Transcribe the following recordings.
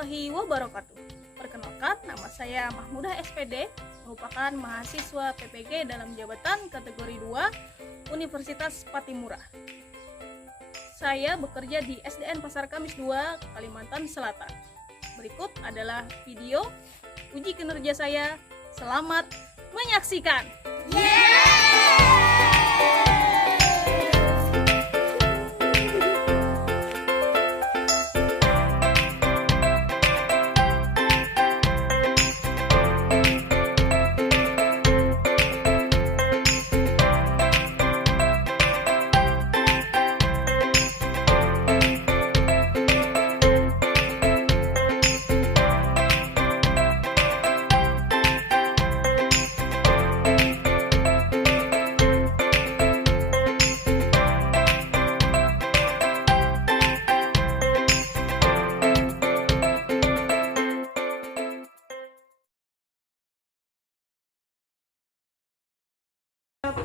warahmatullahi wabarakatuh. Perkenalkan, nama saya Mahmudah SPD, merupakan mahasiswa PPG dalam jabatan kategori 2 Universitas Patimura. Saya bekerja di SDN Pasar Kamis 2, Kalimantan Selatan. Berikut adalah video uji kinerja saya. Selamat menyaksikan.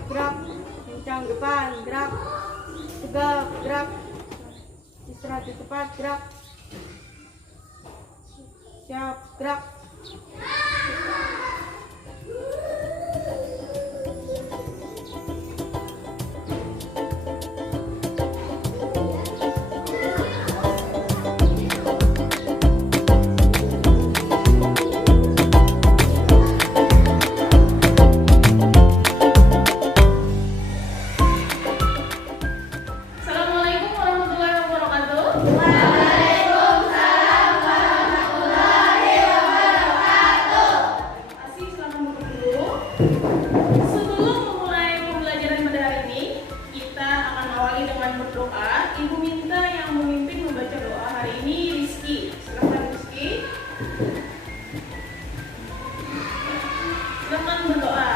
Gerak, kencang depan, gerak, tegak, gerak, istirahat di tempat, gerak, siap, gerak. Assalamualaikum warahmatullahi wabarakatuh. Asik, silakan duduk dulu. Sebelum memulai pembelajaran pada hari ini, kita akan awali dengan berdoa. Ibu minta yang memimpin membaca doa hari ini Rizky. Silakan Rizky. Silakan berdoa.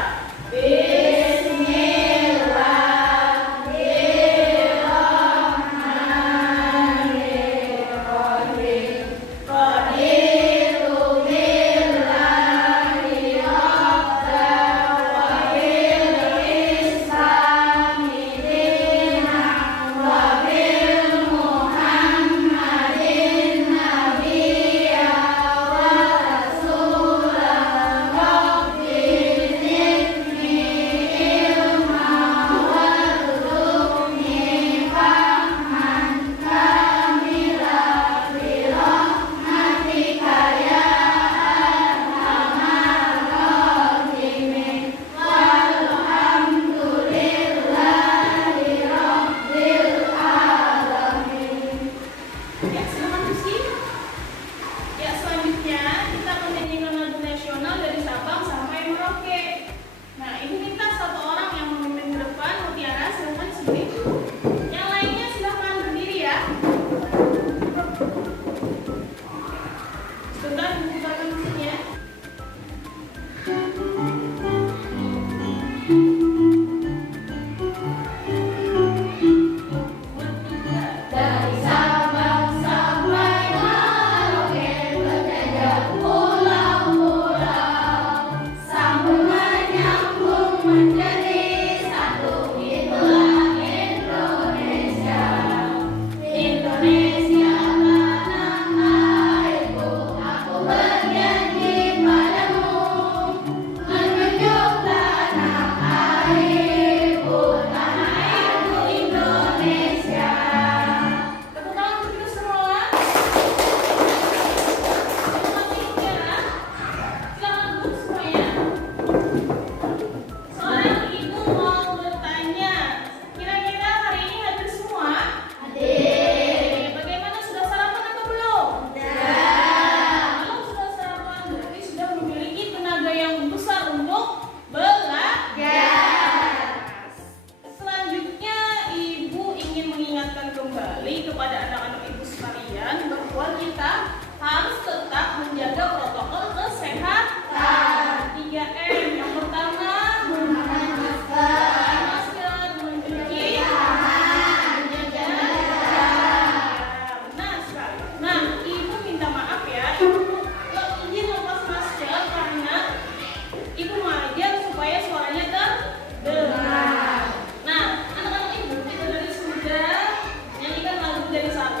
Ya, silakan Rizky. Ya, selanjutnya kita akan menyanyikan lagu nasional dari Sabang sampai Merauke. Nah, ibu minta satu orang yang memimpin ke depan. Mutiara, silakan sini. Yang lainnya silakan berdiri ya. Sebentar, ibu putarkan musiknya. Dari Sabang sampai Merauke berjajah pulau-pulau, sambungan nyambung menjadi satu. Itulah Indonesia. Indonesia tanah airku, aku berjanji padamu, menunjuk tanah airku Indonesia. Tepuk tangan untuk kita semua. Terima kasih Mutiara. Silakan duduk semuanya. Seorang ibu mau bertanya, kira-kira hari ini hadir semua? Hadir. Bagaimana, sudah sarapan atau belum? Kalau sudah sarapan, berarti sudah memiliki tenaga yang besar untuk belajar. Selanjutnya, ibu ingin mengingatkan kembali kepada anak-anak ibu sekalian bahwa kita harus tetap menjaga protokol kesehatan. 3M. Yang pertama, menggunakan masker, mencuci tangan, menjaga jarak. Benar sekali. Nah, ibu minta maaf ya, ibu izin lepas masker karena ibu mengajar supaya suaranya terdengar. Nah, anak-anak ibu, kita dari sudah nyanyikan lagu dari Sabang.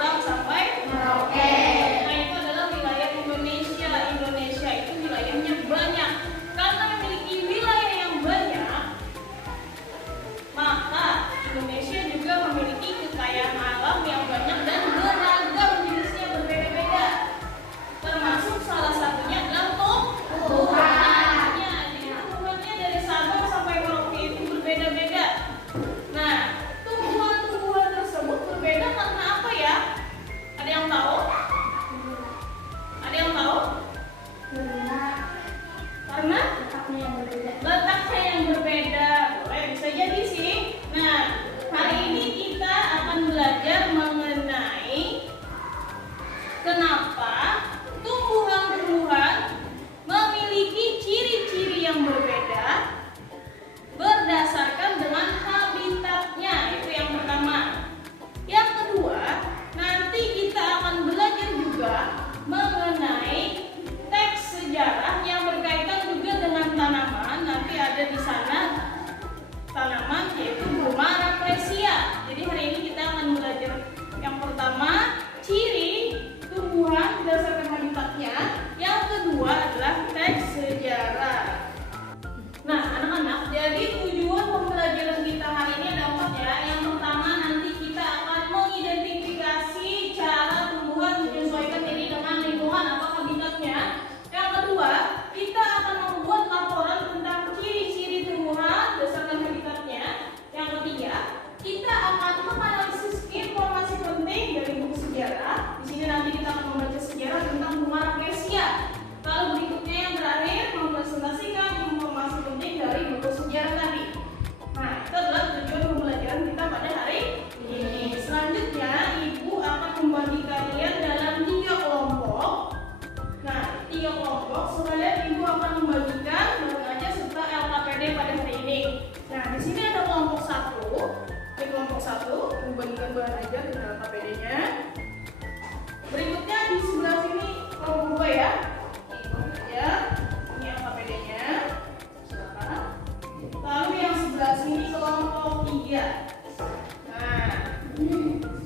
Nah,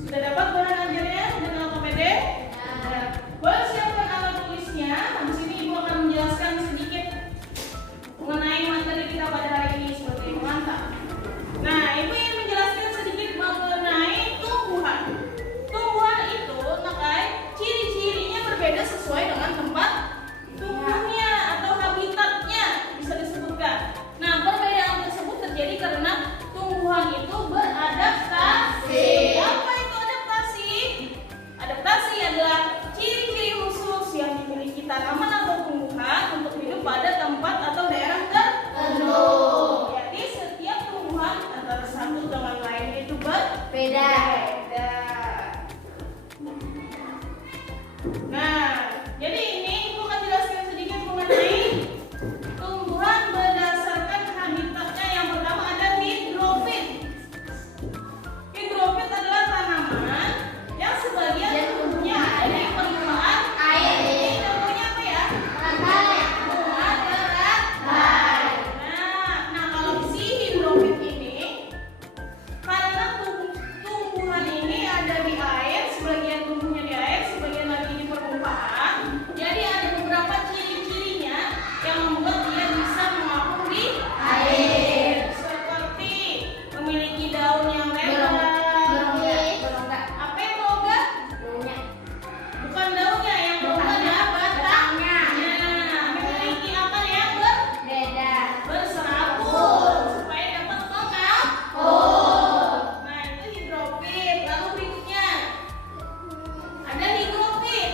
sudah dapat bahan ajarnya dengan APD? Nah, boleh siapkan alat tulisnya. Habis ini Ibu akan menjelaskan sedikit mengenai materi kita pada hari ini sebagai pengantar. Nah, Ibu ingin menjelaskan sedikit mengenai tumbuhan. Tumbuhan itu, ciri-cirinya berbeda sesuai dengan tempat tumbuhnya atau habitatnya bisa disebutkan. Nah, perbedaan tersebut terjadi karena tumbuhan itu beradaptasi. Apa itu adaptasi? Adaptasi adalah ciri-ciri khusus yang dimiliki tanaman atau tumbuhan untuk hidup pada tempat atau daerah tertentu. Jadi setiap tumbuhan antara satu dengan lainnya itu berbeda. Nah, jadi ini Ibu akan jelaskan sedikit mengenai tumbuhan berdasarkan habitatnya. Yang pertama ada hidrofit. Hidrofit adalah tanaman yang sebagian tumbuhnya ada di permukaan air. Ini contohnya apa ya? Bunga teratai. Nah, kalau si hidrofit ini, karena tumbuhan ini ada di air, sebagian tumbuhnya di air, sebagian lagi di permukaan. Jadi ada beberapa ciri-cirinya yang membuat dia bisa mengapung di air. Seperti memiliki daun yang lebar. Apa yang berongga? Bukan daunnya, yang berongga adalah batangnya. Nah, memiliki akar yang berserabut supaya dapat mengapung. Nah, itu hidrofit. Lalu berikutnya ada higrofit.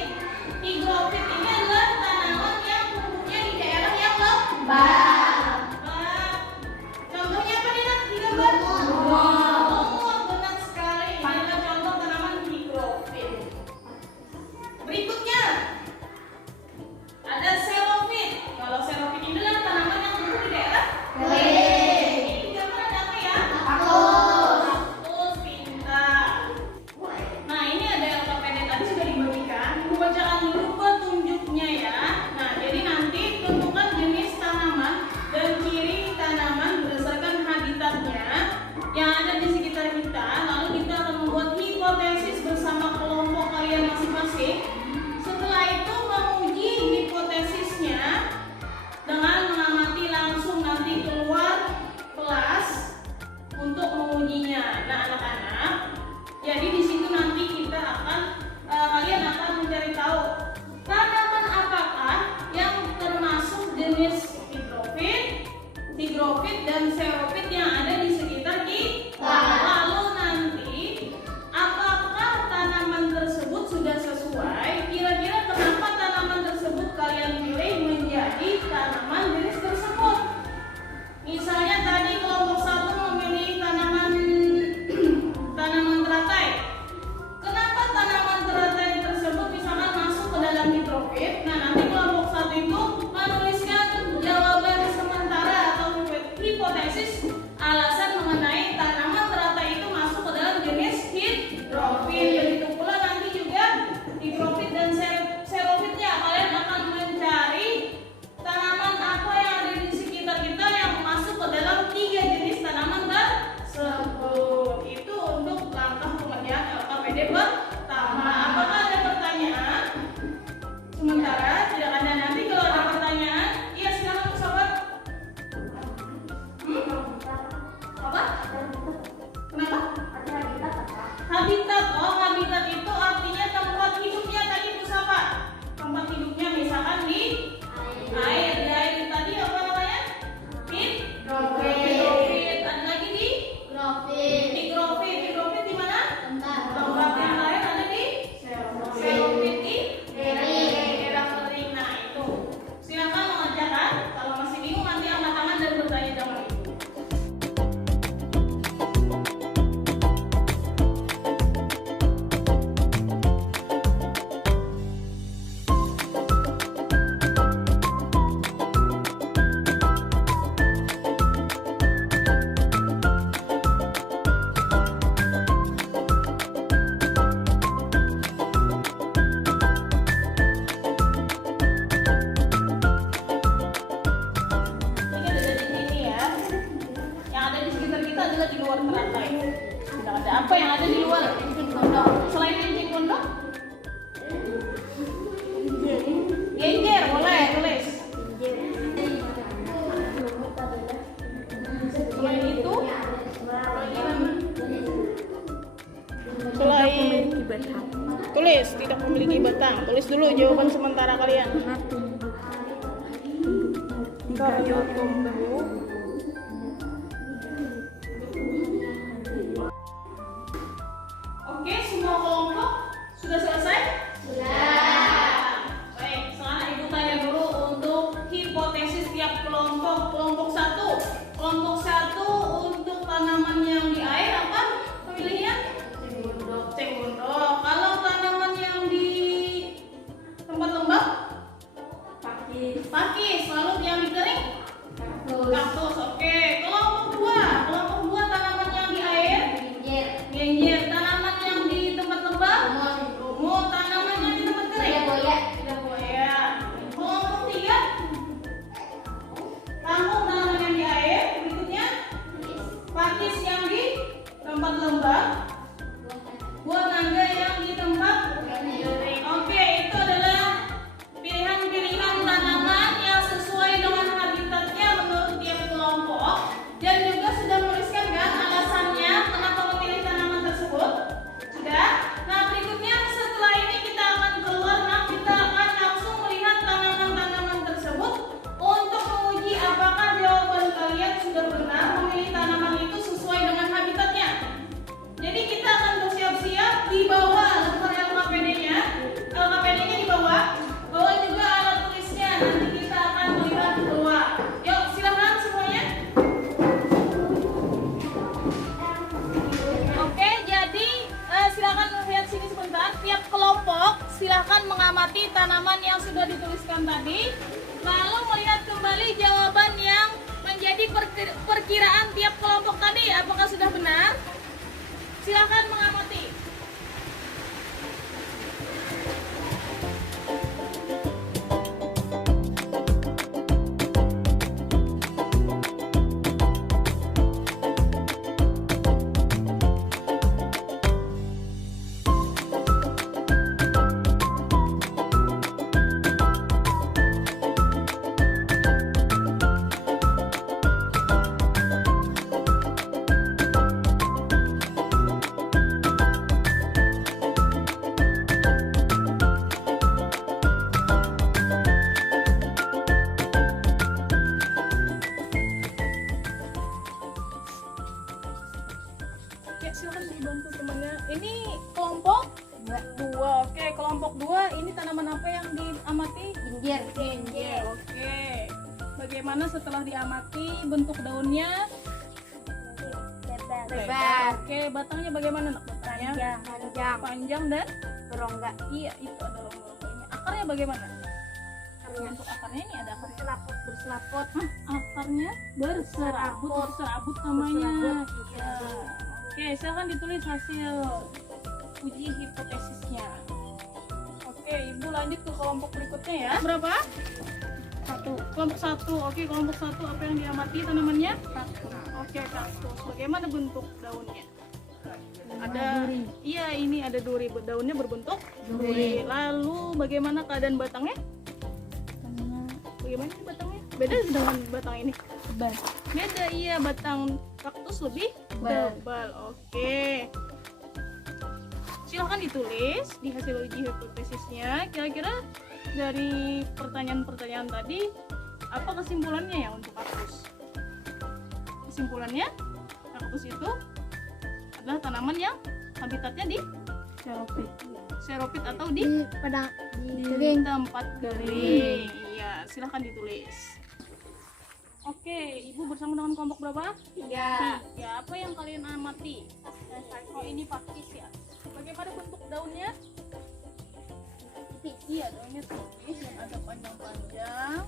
Higrofit ini adalah tanaman yang tumbuhnya di daerah yang lembab. Contohnya apa nih, Nak? Di gambar? Benar sekali. Ini adalah contoh tanaman higrofit. Berikutnya ada xerophyt. Kalau xerophyt ini adalah tanaman yang tumbuh di daerah ini di gambar ada apa ya? Kaktus, pintar. Nah, ini ada LKPD tadi sudah dibagikan. Ibu bacakan dulu petunjuknya ya. Nah, jadi nanti tentukan jenis tanaman dan ciri tanaman berdasarkan habitatnya yang ada di sekitar kita. Lalu kita akan membuat hipotesis bersama kelompok kalian masing-masing. Setelah itu menguji hipotesisnya dengan mengamati langsung nanti keluar kelas untuk mengujinya. Nah, anak-anak, jadi di situ nanti kita akan kalian akan mencari tahu tanaman apakah yang termasuk jenis higrofit dan xerophyt yang ada di sekitar kita. Lalu nanti apakah tanaman tersebut sudah sesuai? Kira-kira kenapa tanaman tersebut kalian pilih menjadi tanaman jenis tersebut? Misalnya tadi kelompok 1 memilih tanaman teratai. Kenapa tanaman teratai tersebut misalkan masuk ke dalam hidrofit? Nah, nanti kelompok 1 itu menuliskan jawaban sementara atau hipotesis Ada apa yang ada di luar? Selain encing gondok? Genjer, boleh tulis. Selain itu, selain tulis tidak memiliki batang. Tulis dulu jawaban sementara kalian. Jawab dulu. Oke, semua kelompok sudah selesai? Baik, sekarang ibu tanya dulu untuk hipotesis tiap kelompok. Kelompok satu untuk tanaman yang di air apa pemilihannya? Ceng gondok. Kalau tanaman yang di tempat lembab? Pakis. Lalu yang di kering? Kaktus. Oke. Kelompok dua tanaman yang di air? Genjer. Tanaman yang di tempat lembab? Lumut. Tanaman yang di tempat kering? Lidah buaya. Kelompok tiga? Kangkung, tanaman yang di air. Berikutnya pakis yang di tempat lembab. Buah naga yang di tempat kering. Oke, itu adalah pilihan-pilihan tanaman yang sesuai dengan habitatnya menurut tiap kelompok. Dan juga sudah menuliskan kan alasannya kenapa memilih tanaman tersebut? Sudah? Nah, berikutnya setelah ini kita akan keluar. Nah, kita akan langsung melihat tanaman-tanaman tersebut untuk menguji apakah jawaban kalian sudah benar memilih tanaman itu sesuai dengan habitatnya. Jadi kita akan bersiap-siap di bawah lembar LKPD-nya. LKPD-nya di bawah. Bawa juga alat tulisnya. Nanti kita akan melihat keluar. Yuk, silakan semuanya. Oke, jadi silakan melihat sini sebentar. Tiap kelompok silakan mengamati tanaman yang sudah dituliskan tadi. Lalu melihat kembali jawaban yang menjadi perkiraan tiap kelompok tadi. Apakah sudah benar? Silakan mengamati. Ya, silakan dibantu temannya. Ini kelompok dua. Oke, kelompok dua ini tanaman apa yang diamati? Genjer. Oke. Bagaimana setelah diamati bentuk daunnya? Lebar. Oke, batangnya bagaimana nak? Batangnya panjang dan berongga. iya, itu adalah rongganya. Akarnya bagaimana? Bentuk akarnya ini ada akarnya. Berselaput. Akarnya berserabut namanya. Iya. Oke, silakan ditulis hasil uji hipotesisnya. Oke, ibu lanjut ke kelompok berikutnya ya. Berapa? Kelompok satu. Oke, kelompok satu apa yang diamati tanamannya? Kaktus. Oke, kaktus. Bagaimana bentuk daunnya? Ada duri. Iya, ini ada duri. Daunnya berbentuk duri. Lalu bagaimana keadaan batangnya? Bagaimana sih batangnya? Beda dengan batang ini? Beda, iya, batang kaktus lebih tebal. Oke. Silahkan ditulis di hasil uji hipotesisnya. Kira-kira dari pertanyaan-pertanyaan tadi, apa kesimpulannya ya untuk kaktus? Kesimpulannya, kaktus itu adalah tanaman yang habitatnya di seropit atau di tempat kering. Iya, silahkan ditulis. Oke, ibu bersama dengan kelompok berapa? 3. Ya, apa yang kalian amati? Oh, ini pakis ya. Bagaimana bentuk daunnya? Iya, daunnya tipis dan ada panjang-panjang.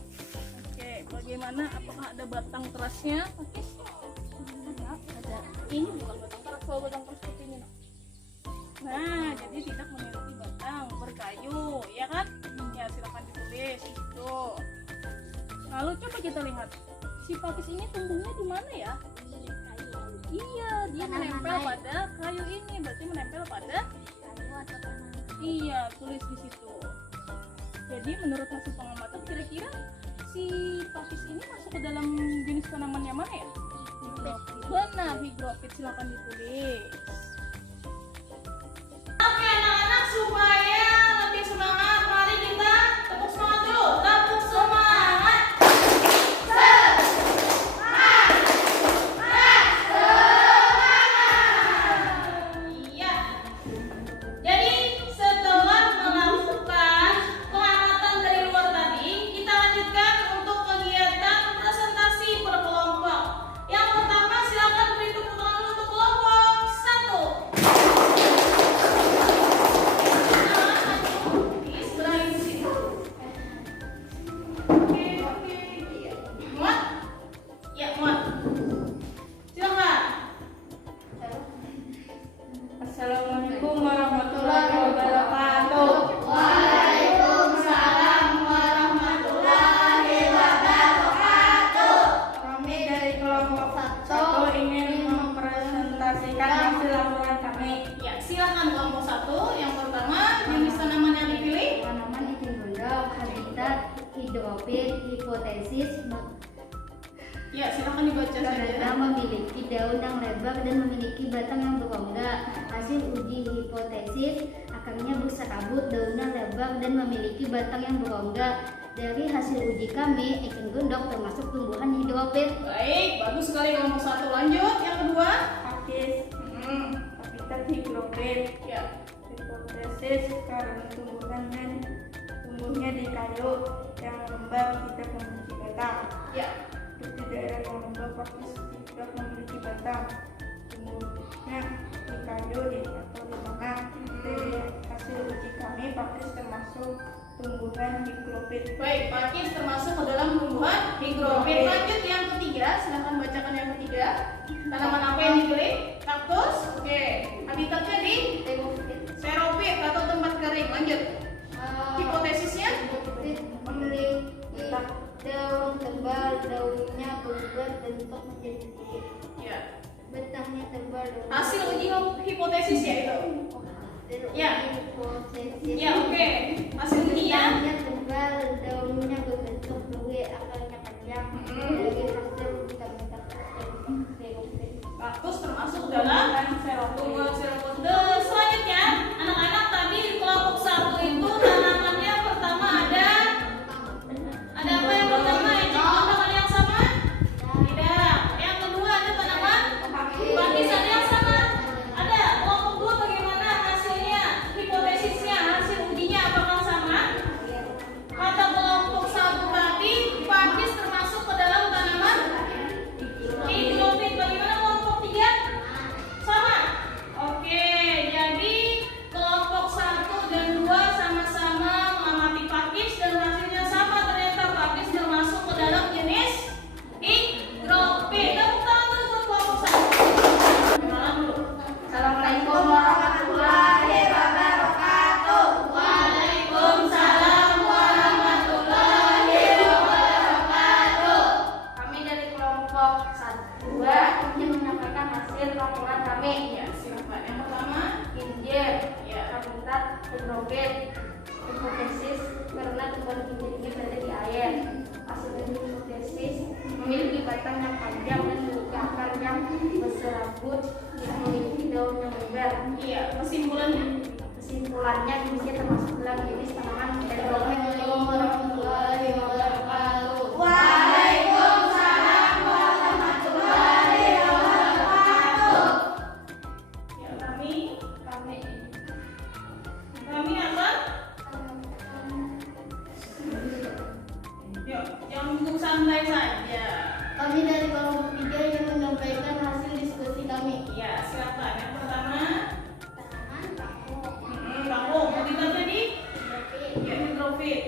Oke, bagaimana? Apakah ada batang kerasnya? Pakis? Ada. Ini bukan batang keras, kalau batang keras seperti ini. Nah, jadi tidak memiliki batang berkayu, ya kan? Ya, silakan ditulis itu. Lalu coba kita lihat, si pakis ini tumbuhnya di mana ya? Iya, dia menempel pada kayu. kayu ini, berarti menempel pada iya, tulis di situ. Jadi menurut hasil pengamatan kira-kira si pakis ini masuk ke dalam jenis tanaman yang mana ya? Benar, higrofit. Silakan ditulis. Oke anak-anak, supaya lebih semangat, mari kita tepuk semangat dulu. Tepuk semangat. Iya. Jadi setelah melakukan pengamatan dari luar tadi, kita lanjutkan untuk kegiatan presentasi per kelompok. Yang pertama, silakan beri tepuk tangan dulu untuk kelompok 1. Di sebelah ini sini. Oke. Muat? Ya, muat. Silakan. Assalamualaikum warahmatullahi wabarakatuh. Waalaikumsalam warahmatullahi wabarakatuh. Kami dari kelompok 1 ingin mempresentasikan hasil laporan kami. Ya, silakan kelompok 1. Yang pertama, jenis tanaman yang dipilih. Tanaman iklim gondok, habitat, hidrofit, hipotesis, Ya, silakan dibaca karena saja. memiliki daun yang lebar dan memiliki batang yang berongga. Hasil uji hipotesis, akarnya berserabut, daunnya lebar dan memiliki batang yang berongga. Dari hasil uji kami, iklim gondok termasuk tumbuhan hidrofit. Baik, bagus sekali kelompok 1. Lanjut, yang kedua. Pakis, habitat higrofit, Ya, hipotesis karena tumbuhnya di kayu yang lembab tidak memiliki batang. ya. Di daerah yang lembab pakis tidak memiliki batang. Tumbuhnya di kayu atau di tanah. Dari hasil uji kami, pakis termasuk tumbuhan higrofit. Baik, pakis termasuk ke dalam tumbuhan higrofit. Lanjut yang ketiga, silakan bacakan yang ketiga. Tanaman apa yang dipilih? Kaktus. Oke. Habitatnya di xeropit atau tempat kering. Lanjut. Hipotesisnya? Memiliki daun tebal, daunnya berbuat bentuk menjadi titik. Ya. Batangnya tebal, Hasil uji hipotesisnya itu. Ya. hipotesis. Ya, oke. Hasil ujinya? Batangnya tebal, daunnya berbentuk duri, akarnya panjang. Dari hasil uji kami dapatkan xeropit. Kaktus termasuk dalam tumbuhan xeropit. Selanjutnya, anak-anak tadi di kelompok 1 itu tanamannya pertama ada apa yang pertama? Tanaman yang sama? Tidak. Yang kedua ada tanaman pakis, ada yang sama? Ada. Kelompok 2 bagaimana hasilnya? Hipotesisnya, hasil ujinya apakah sama? Kata kelompok 1 tadi, pakis termasuk ke dalam tanaman higrofit. Bagaimana kelompok 3? Sama? Oke, jadi kelompok 1 dan 2 sama-sama mengamati pakis dan hasilnya sama. Ternyata pakis termasuk ke dalam jenis higrofit. Tepuk tangan dulu buat kelompok 1. Kenalan dulu. Assalamualaikum warahmatullahi wabarakatuh. Waalaikumsalam warahmatullahi wabarakatuh. Kami dari kelompok 2 ingin menyampaikan hasil laporan kami. Ya, silakan. Yang pertama, Kinjir, ya. habitat, hidrofit, hipotesis karena tumbuhan kinjir ini berada di air. Hasil dari hipotesis memiliki batang yang panjang dan memiliki akar yang berserabut dan memiliki daun yang lebar. Iya, kesimpulannya. Kesimpulannya jenisnya termasuk dalam jenis tanaman hidrofit. warahmatullahi wabarakatuh. Waalaikumsalam warahmatullahi wabarakatuh. Ya, kami akan yuk, jangan duduk santai saja. Kami dari kelompok 3 ingin menyampaikan hasil diskusi kami. Ya, silakan. Yang pertama, Tanaman kamu habitatnya di ya, hidrofit.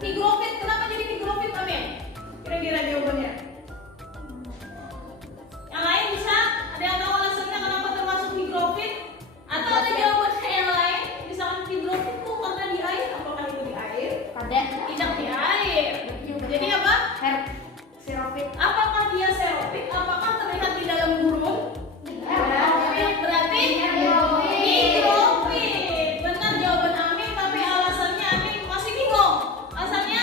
Higrofit, kenapa jadi higrofit, Amin? Kira-kira jawabannya? Yang lain bisa? Ada yang tahu alasannya kenapa termasuk higrofit? Atau ada jawabannya yang lain? Misalkan higrofit tuh karena di air, apakah itu di air? Tidak di air. Jadi apa? Serofit. Apakah dia serofit? Apakah terlihat di dalam burung? Berarti higrofit. Benar jawaban Amin, tapi alasannya Amin masih bingung. Alasannya?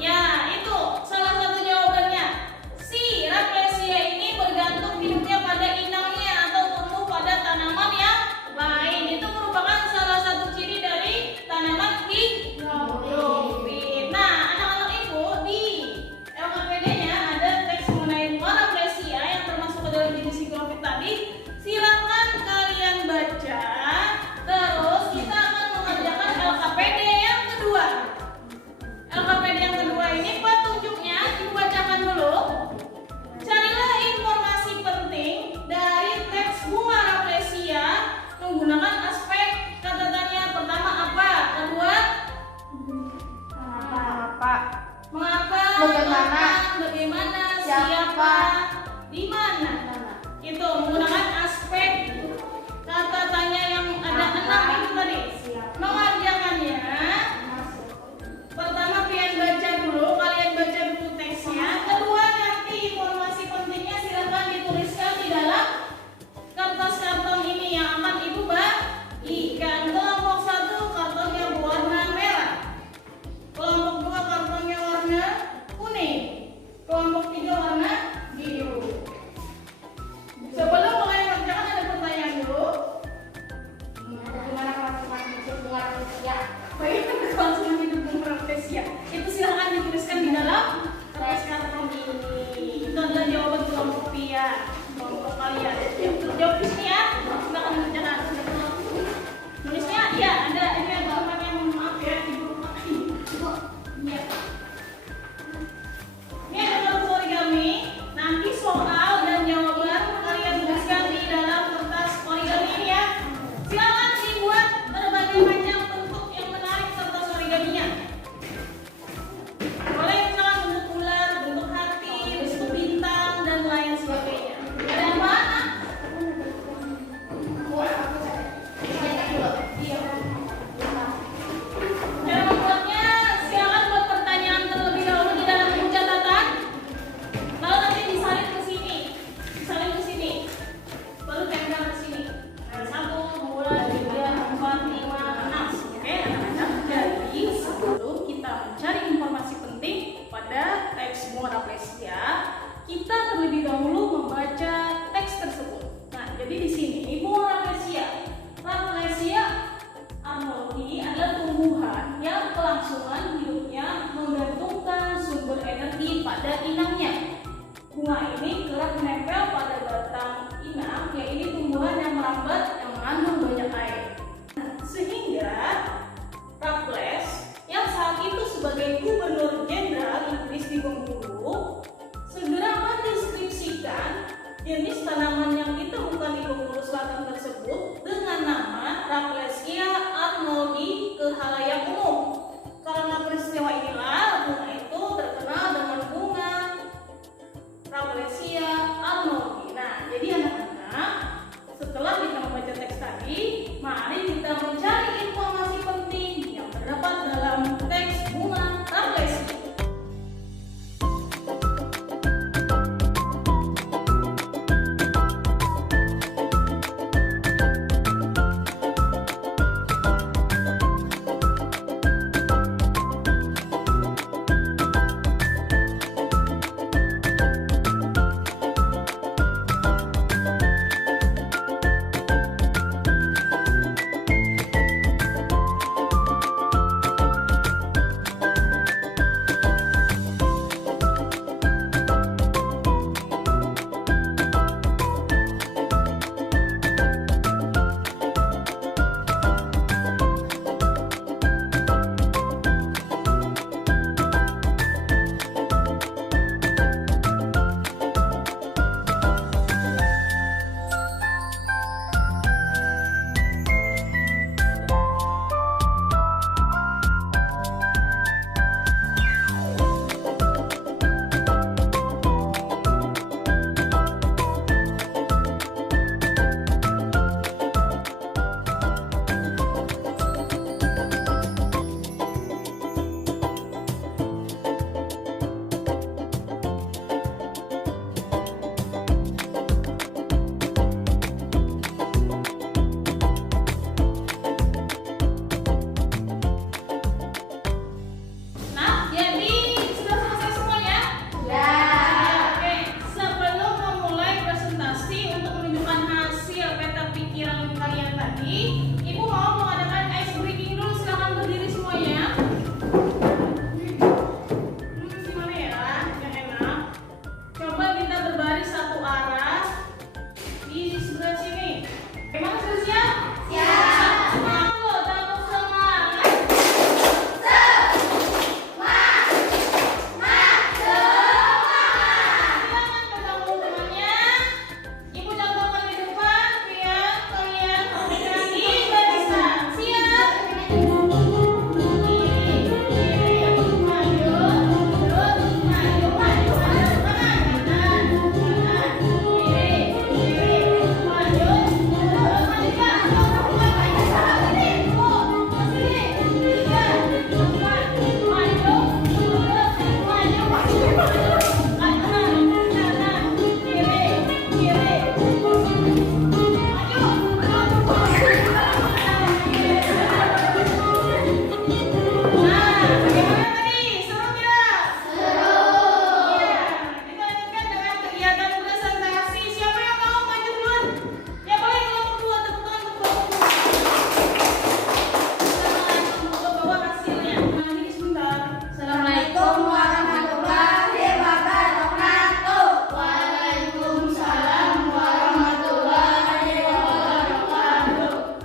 Ya, itu salah satu jawabannya. Si Rafflesia ini bergantung hidupnya pada inangnya atau tumbuh pada tanaman yang lain. Itu merupakan salah satu ciri dari tanaman higrofit. tadi, Ibu mau mengadakan ice breaking dulu. Silakan berdiri semuanya. Di mana ya? Yang enak. Coba kita berbaris satu arah di sebelah sini. Emang sudah siap? Siap. Semangat loh, tepuk semangat. Silakan pegang temannya. Ibu contohkan di depan biar kalian bergerak di barisan. Siap?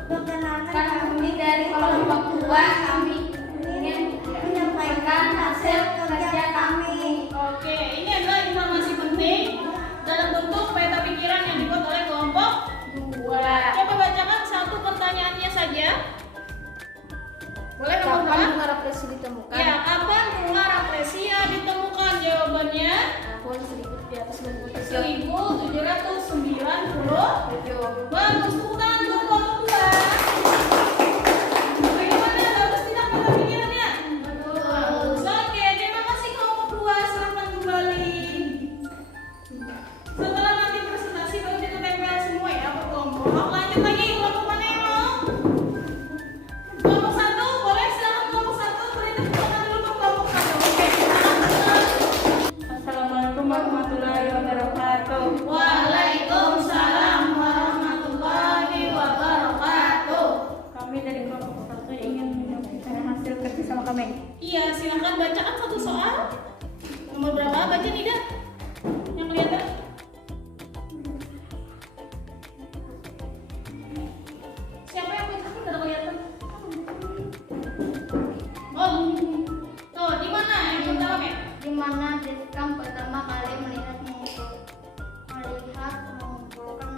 Perkenalkan kami dari kelompok 2, kami ingin menyampaikan hasil kerja kami. Oke, ini adalah informasi penting dalam bentuk peta pikiran yang dibuat oleh kelompok 2. Coba bacakan satu pertanyaannya saja. Boleh nomor berapa? bunga represi ditemukan? Ya, kapan bunga rafflesia ditemukan? Jawabannya Tahun 1000 di atas 90. 1790. Bagus, tepuk tangan untuk kelompok 2. Bagaimana? Bagus tidak peta pikirannya? Oke, terima kasih kelompok 2. Silahkan kembali. Setelah nanti presentasi baru kita tempel semua ya per kelompok. Lanjut lagi, kelompok mana yang mau? Kelompok 1, boleh silakan kelompok 1. Beri tepuk tangan dulu untuk kelompok 1. Oke, Assalamualaikum warahmatullahi wabarakatuh. Waalaikumsalam warahmatullahi wabarakatuh. Kami dari kelompok 1 ingin menyampaikan hasil kerja sama kami. Iya, silakan bacakan satu soal. Nomor berapa? Baca Nida. Yang kelihatan. Siapa yang baca? Tidak kelihatan. Oh, tuh di mana yang pertama ya? Di mana Devkam pertama kali melihat mengumpulkan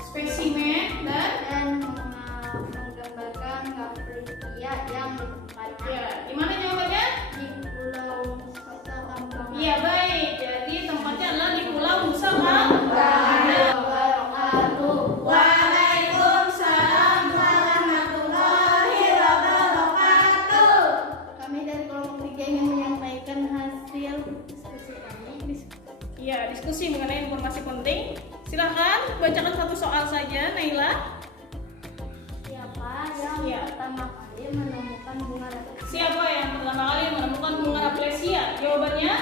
Spesimen dan menggambarkan rafflesia yang ditemukannya ya, di mana jawabannya? di Pulau Nusa Kambangan. Iya baik. Jadi tempatnya adalah di Pulau Nusa Kambangan. Waalaikumsalam warahmatullahi wabarakatuh. Kami dari kelompok 3 ingin menyampaikan hasil diskusi kami. Iya, diskusi mengenai informasi penting. Silahkan bacakan satu soal saja, Naila. Siapa yang Iya. pertama kali menemukan bunga rafflesia? Siapa yang pertama kali menemukan bunga rafflesia? Jawabannya,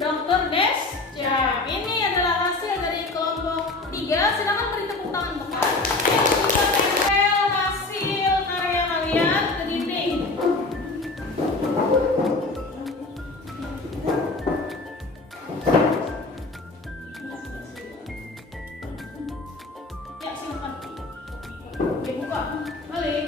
Dr. Desca. Ini adalah hasil dari kelompok 3. Silahkan beri tepuk tangan tepat. Kita tempel hasil karya kalian ke dinding. Ya, silakan. Oke, buka. Balik.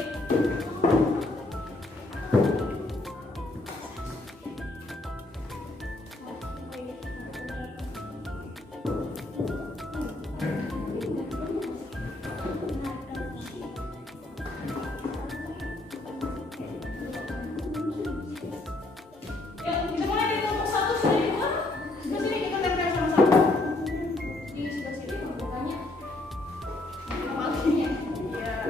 Ya, kita mulai dari kelompok 1 sudah dibuka. Sebelah sini kita tempel sama-sama. Di sebelah sini bukanya. Iya.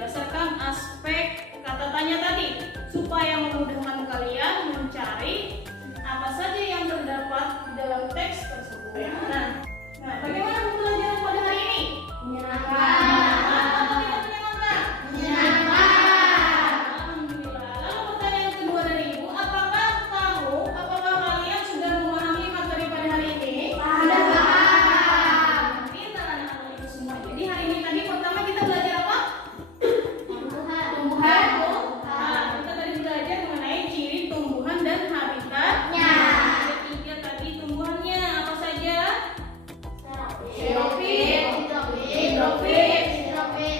berdasarkan aspek kata tanya tadi supaya memudahkan kalian mencari apa saja yang terdapat di dalam teks tersebut. Nah, bagaimana pembelajaran pada hari ini? Menyenangkan atau tidak menyenangkan? Alhamdulillah. Lalu pertanyaan kedua dari Ibu, apakah kalian sudah memahami materi pada hari ini? Sudah paham. Pintar anak-anak itu semua. Jadi hari ini tadi pertama kita belajar apa? Tumbuhan. Nah, kita tadi belajar mengenai ciri tumbuhan dan habitatnya. Ketiga tadi tumbuhannya apa saja? Xerofit, hidrofit,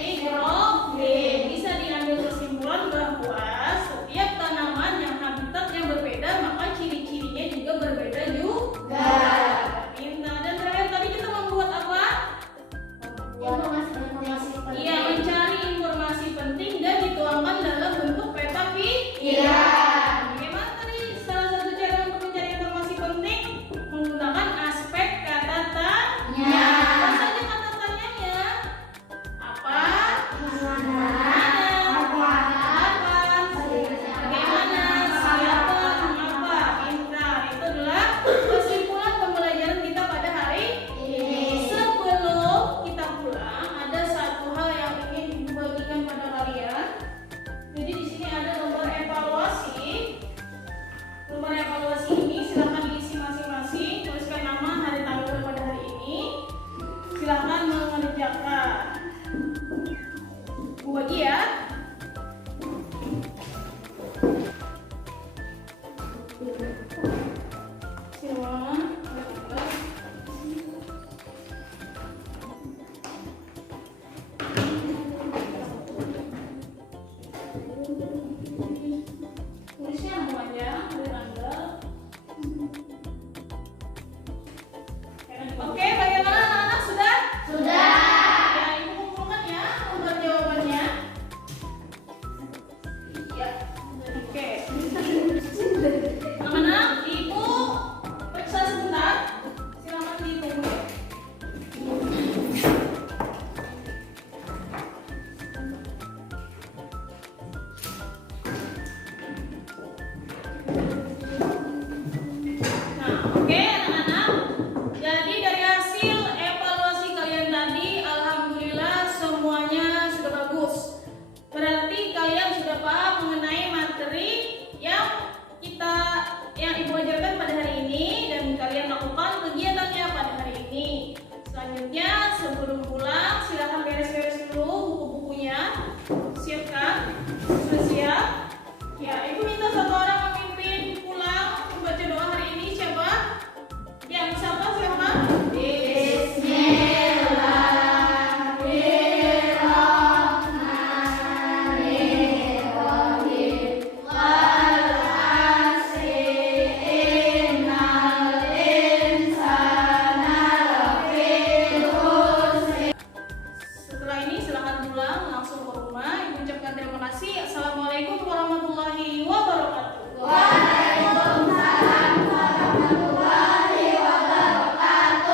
higrofit. Bisa diambil kesimpulan bahwa setiap tanaman yang habitatnya berbeda maka ciri-cirinya juga berbeda juga. Pintar. Dan terakhir tadi kita membuat apa? Iya, mencari informasi penting dan dituangkan dalam bentuk peta pikiran. Bagaimana tadi salah satu cara untuk mencari informasi penting? Menggunakan aspek kata tanya. Apa saja kata tanyanya? Apa? Mana? Kapan? Bagaimana? Siapa? Mengapa? Pintar. Itu adalah kesimpulan pembelajaran kita pada hari ini. Sebelum kita pulang, ada satu hal yang ingin Ibu bagikan pada kalian. Jadi di sini ada lembar evaluasi. Lembar evaluasi ini silakan diisi masing-masing. Tuliskan nama, hari tanggal pada hari ini. Silakan mengerjakan. Bu bagi ya. Silakan. Tulisnya semuanya dari tanggal. Oke, bagaimana anak-anak sudah? Sudah. Ya, Ibu kumpulkan ya lembar jawabannya. Iya. Oke. Anak-anak, Ibu periksa sebentar. Silakan ditunggu ya. Nah, oke anak-anak. Jadi dari hasil evaluasi kalian tadi, alhamdulillah semuanya sudah bagus. Berarti kalian sudah paham mengenai materi yang